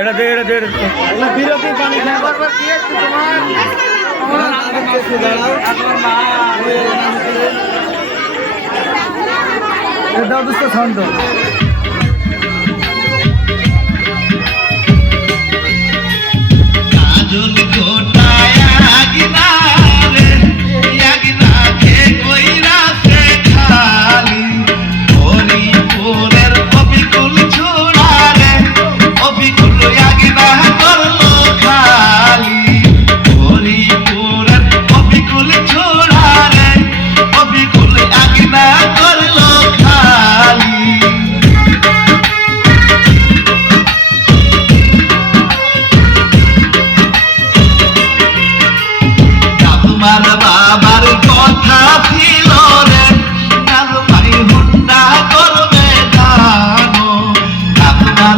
এটা দে এটা দে বিরতি পানি খাবার